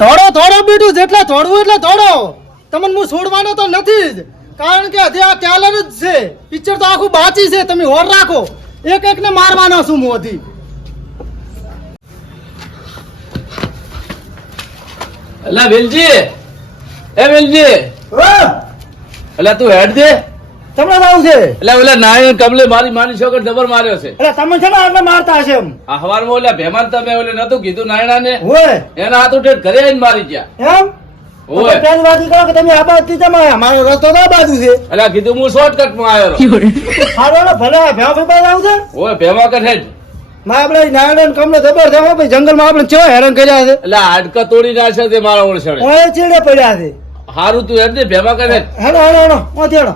થોડો થોડો બીટું જેટલા થોડવું એટલે થોડો તમને હું છોડવાનો તો નથી જ. કારણ કે હજી આ ટેલર જ છે. પિક્ચર તો આખું બાચી છે. તમે હોર રાખો. એક એક ને મારવાનો છું હું હજી. અલા વેલજી. એ વેલજી. અલા તું હેડ દે. તમને આવું છે? એટલે ઓલા નાયણ કમલે મારી માની છોકર જબર માર્યો છે? એટલે તમે છે ને મારતા હશે એમ. આ હવારમાં ઓલા ભેમાન તમે ઓલે નતું કીધું નાયણા ને એના હાથ ઉઠે ઘરે આવીને મારી ગયા. એમ? ઓય પેલી વાત કરો કે તમે આ બાજુ તમે અમારો રસ્તો તો બાજુ છે. એટલે કીધું હું શોર્ટકટમાં આવ્યો હારો ભલે ભેવા ભાઈ આવું છે. ઓય ભેમા કરમાં આપણે નાયડન કમલો જબર છે હો ભાઈ જંગલમાં આપણે કેવા હેરાન કર્યા છે. એટલે હાડકા તોડી નાખશે તે મારા ઓય ચીડે પડ્યા છે. હારું તું એમ દે ભેમા કરે હેડ. હેડો હેડો ઓથી હેડ.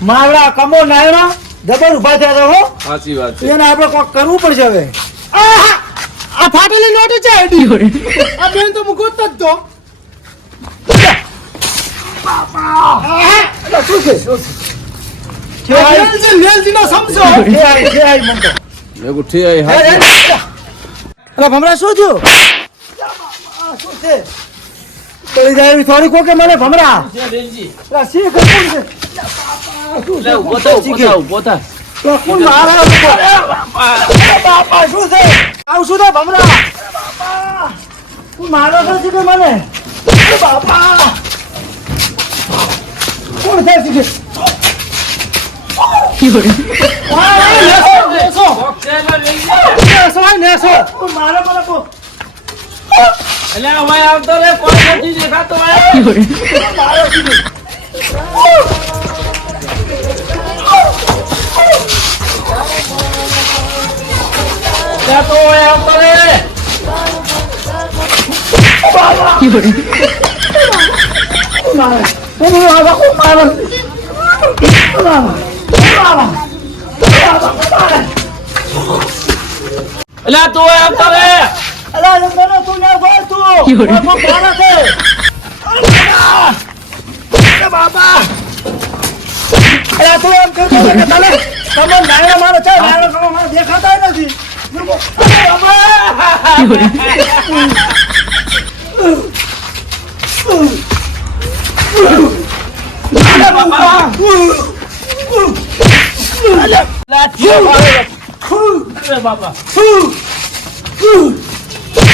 માવડા કમો નાયડો જબર ઊભા થયા હો. સાચી વાત છે. એને આપણે કોક કરવું પડશે હવે! આ ફાટેલી નોટ છે આઈડી આ બેન તો મુકો જ તો! શું છે? શું થયું? શું છે? પડી જાય એવી થોડી કોકે મને ભમરા છે છે? તો કોણ મારે? અરે બાપા શું છે આવું શું છે ભમરા તું મારો છો છે કે મને બાપા કોણ છે છે મારો કો એટલે હવે આવતો રે કોઈ નથી દેખાતો તો આવતો રે એટલે તું આવતો રે અલા મને તું ના બોલ તું. હું મારો છે. અરે બાબા અલા તું એમ હતો કે તને તમે નાયણા મારો છે નાયણા તમે મારો દેખાતા નથી. બાપા એટલે હવે તો મારી નાખશે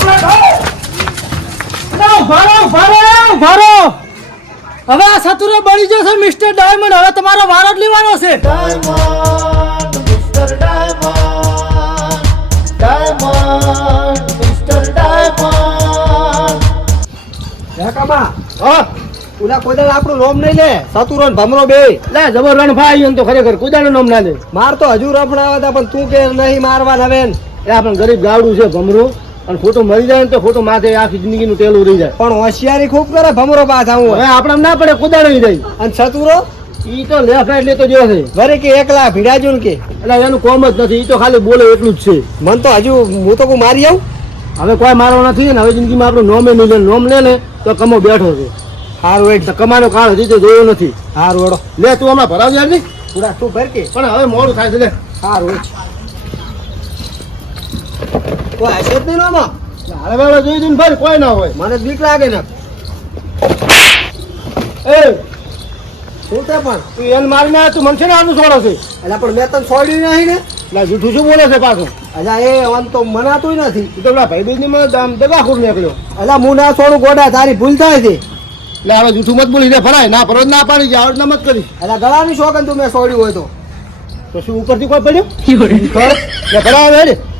ના ઉભારો ઉભારો ઉભારો હવે આ સતુરે બળી જશે મિસ્ટર ડાયમંડ. હવે તમારો વારો જ લેવાનો છે. Diamond mister diamond diamond mister diamond. કાકા હા ઉલા કોદાળ આપણું નોમ નહીં લે. સતુરો ને ભમરો બે. લે જબર રણ ભાઈ એમ તો ખરેખર કોદાળ નોમ ના લે. માર તો હજુ રફડાવા હતા પણ તું કે નહીં મારવા નવેન એ આપણે ગરીબ ગાવડું છે ભમરું. અને ખોટું મરી જાય ને તો ખોટું માથે આખી જિંદગી નું ટેલું રહી જાય. પણ હોશિયારી ખૂબ કરે ભમરો પાસ આવું હવે આપણે ના પડે કોદાળ જાય. અને સતુરો ઈ તો લેફ્ટ લેતો જો છે. વરે કે એકલા ભીડાજો કે? એટલે એનું કોમ જ નથી ઈ તો ખાલી બોલે એટલું જ છે. મન તો હજુ હું તો કોઈ મારી આવું? હવે કોઈ મારવો નથી ને હવે જિંદગીમાં આપણું નોમે નહીં લે નોમ લે ને તો કમો બેઠો છે. હારું વેટ કમાનો કાળ હજી તો જોયો નથી. હારું વેડો લે તું હમણાં ભરાવ યાર નહીં તું ભર કે. પણ હવે મોડું થાય છે લે. હારું કોઈ હશે જ નહીં આમાં હારે વેળો જોઈ દઉં ભાઈ કોઈ ના હોય. મને બીક લાગે ને. એ શું છે પણ? તું એને મારીને આવ્યો, તું મને છે ને આનું છોડો છે? એટલે પણ મેં તને છોડ્યું નહીં ને. એટલે જૂઠું શું બોલે છે પાછું? અલા એ આમ તો મનાતું નથી. તું તો પેલા ભાઈ ની મને આમ દગાખોર નીકળ્યો. એટલે હું ના છોડું ગોડા તારી ભૂલ થાય છે. એટલે હવે જૂઠું મત બોલી દે ફરાય. ના ફરજ ના પાડી જાય આવડ મત કરી. એટલે ગળાની શોખન તું મેં છોડ્યું હોય તો. તો શું ઉપરથી કોઈ પડ્યું? ખબર એટલે ભરાવે હેડ.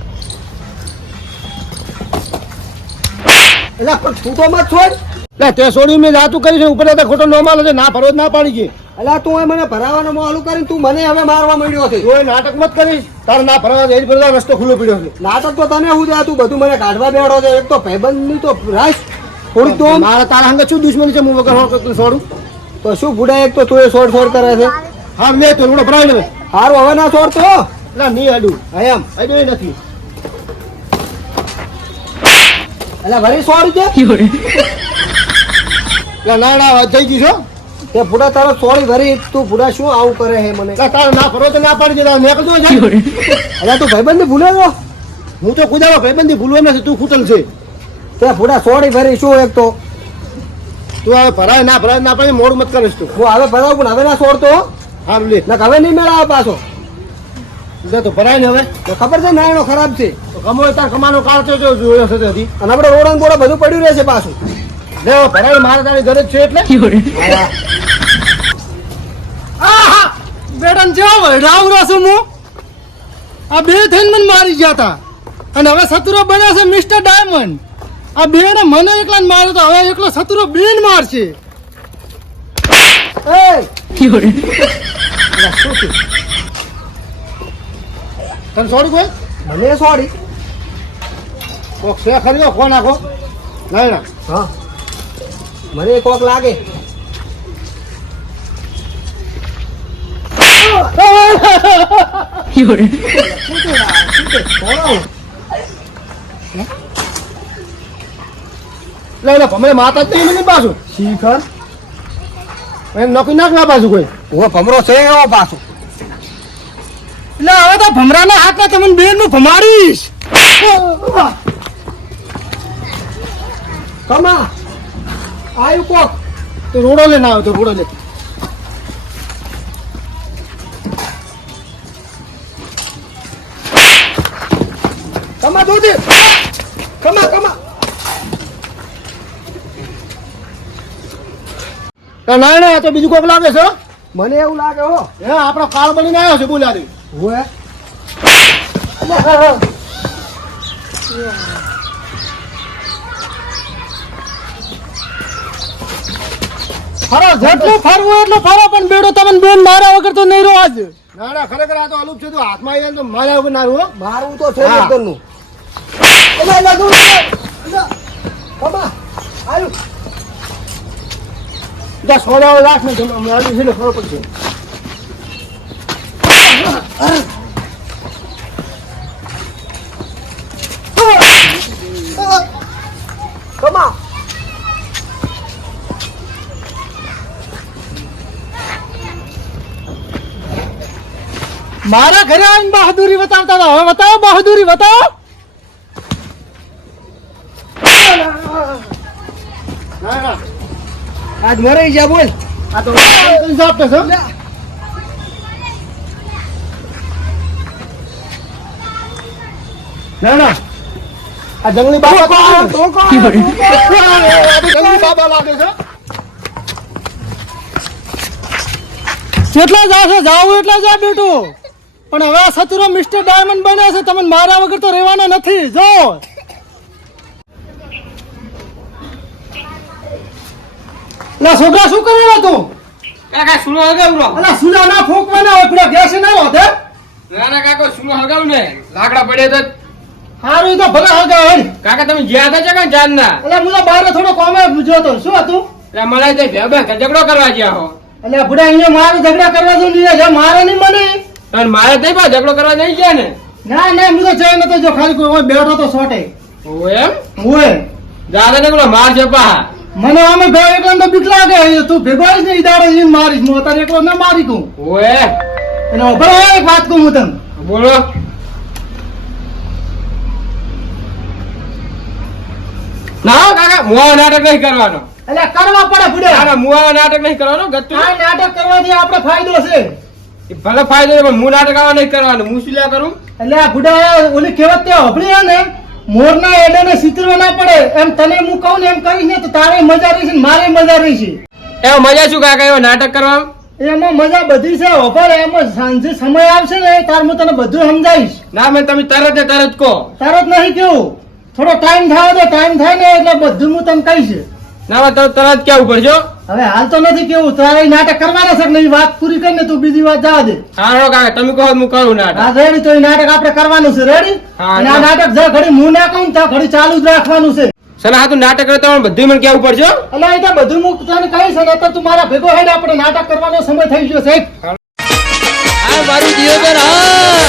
એટલે પણ તું તો મત છોડ એટલે તે છોડી મેં જાતું કરી છે ઉપર તો ખોટો નો માલ છે ના ફરજ ના પાડી છે. એટલે તું એ મને ભરાવાનું મોલું કરીને તું મને હવે મારવા માંડ્યો છે. એ નાટક મત કરીશ. તારે ના ફરવા એ જ બધા રસ્તો ખુલ્લો પડ્યો છે. નાટક તો તને હું તું બધું મને કાઢવા બેઠો છે. એક તો ભાઈબંધની તો રાશ થોડીક તો મારા તારા હંગે શું દુશ્મની છે હું વગર હોળ છોડું તો શું બુડા એક તો તું એ છોડ છોડ કરે છે. હા મેં તો ભરાવી લે હારું હવે ના છોડતો ના નહીં અડું એમ. અડું એ નથી. એટલે ભરી છોડ છે એટલે ના ના થઈ ગયું છો તે બુડા તારો છોડી ભરી તું બુડા શું આવું કરે હે મને? તારા ના ફરવો તો ના પાડી દેતા નીકળતો જા એટલે તું ભાઈબંધ ભૂલે ગયો હું તો કુદાવા ભાઈબંધી ભૂલવા નથી તું ખૂટલ છે. તે બુડા છોડી ભરી શું એક તો? તું હવે ભરાય ના ભરાય ના પાડી મોડું મત કરીશ તું. હું હવે ભરાવું પણ હવે ના છોડતો. હા લે. ને હવે નહીં મેળાવે પાછો. તો ભરાય ને હવે? તો ખબર છે નાયણો ખરાબ છે? તો કમો તાર કમાનો કાળ તો જોયો છે તેથી. અને આપણે રોડન બોડા બધું પડ્યું રહેશે પાછું. લે ભરાય મારે તારી ગરજ છે એટલે? હું. આ બે થઈને મને મારી ગયા હતા અને હવે સતુરો બન્યા છે મિસ્ટર ડાયમંડ. આ બે ને મને એકલા માર્યો તો હવે એકલો સતુરો બેન મારશે. એય! તને સોરી કોઈ? મને સોડી કોક છે ખરી ફોન નાખો ના ના હા. મને કોક લાગે. ભમરે માતા જ નહીં મને પાછું. શીખર? એને નોકી નાખ ના પાછું કોઈ. હું ભમરો છે એવો પાછો. એટલે હવે તો ભમરાના હાથમાં તમને બેનનું ભમાડીશ. કમા, આયુ કોક. તો રોડો લે ના તો રોડો લે કમા, દૂધી કમા કમા. ના ના તો બીજું કોક લાગે છે. મને એવું લાગે હો એ આપણો કાળ બનીને આવ્યો છે બોલાડી હું ફરો જેટલું ફરવું એટલું ફરો પણ બેડો તમને બેન માર્યા વગર તો નહીં રહો આજ ના ના ખરેખર આ તો અલુપ છે તો હાથમાં આવી તો માર્યા વગર ના રહું મારું તો છે. એકદમનું આયુ જા સોડા વાળા રાખ ને તમે હમણાં આવી છે ને ખબર પડશે. કમા. મારા ઘરે આવીને બહાદુરી બતાવતા હતા. હવે બતાવો બહાદુરી બતાવો ના ના. આજ મરાઈ જા બોલ. આ તો ઇન્સાફ છે. ના ના. આ જંગલી બાબા જંગલી બાબા લાગે છે. જેટલા જાશો જાવ એટલા જા બેટું પણ હવે આ સતુરો મિસ્ટર ડાયમંડ બન્યા છે તમને મારા વગર તો રહેવાના નથી. જો. લા છોકરા શું કરે તું? કાકા સુનો હગાવરો અલા સુના ના ફોકવાના હોય પેલા ગેસ ના હોતે ના ના કાકા સુનો હગાવ ને. લાકડા પડે તો હારું તો ભલે હેડ કાકા તમે જ્યાં હતા છે કે જાન ના અલા મુલા બહાર થોડો કોમે બુજો તો શું હતું? એટલે મળે તે ભેબા ઝઘડો કરવા ગયા હો. એટલે બુડા અહીંયા મારે ઝઘડા કરવા દો નહીં મારે નહીં મને. અને મારે નહીં પા ઝઘડો કરવા નહીં ગયા ને? ના ના હું તો જઈ નતો જો ખાલી કોઈ બેઠો તો સોટે. હું એમ? ઓય જાતે ને પેલો માર છે પા મને અમે બે એકલા તો બીક લાગે. તું ભેગો આવીશ ને ઈ જઈને મારીશ. હું અત્યારે એકલો ના મારી કું ઓએ. અને ઊભો એક વાત કહું હું તને. બોલો. ના કાકા મુવા નાટક નહીં કરવાનો. એટલે કરવા પડે ભૂડે. ના મુવા નાટક નહીં કરવાનો ગત્તુ. આ નાટક કરવાથી આપણે ફાયદો છે. એ ભલે ફાયદો પણ હું નાટક આવા નહીં કરવાનું. હું શું કરું? એટલે આ બુડા ઓલી કહેવત તે હોભળી હે ને મોરના એડાને સિતરવા ના પડે. એમ તને હું કહું ને એમ કરીશ ને તો તારે મજા રહીશે ને મારે મજા રહીશે એ મજા શું કાકા એવો નાટક કરવા એમાં મજા બધી છે ઓફર એમાં સાંજે સમય આવશે ને તાર હું તને બધું સમજાવીશ. ના મેં તમે તરત ને તરત કહો. તરત જ નહીં કેવું થોડો ટાઈમ થાય તો ટાઈમ થાય ને એટલે બધું હું તમને કહીશ. ના હવે તરત કેવું પડજો હવે હાલ તો નથી કેવું. તારે નાટક કરવાના છે નહીં? વાત પૂરી કરીને તું બીજી વાત જવા દે. હારો કાકા તમે કહો તો હું કરું નાટક. આ રેડી તો એ નાટક આપણે કરવાનું છે. રેડી અને આ નાટક જે ઘડી હું ના કહું ત્યાં ઘડી ચાલુ જ રાખવાનું છે. સના તું નાટક કરતા હોય બધું મને કેવું પડજો હો. એટલે એ તો બધું હું તને કહીશ ને તો તું મારા ભેગો હેડ આપણે નાટક કરવાનો સમય થઈ ગયો છે. આ મારું જીવન હા.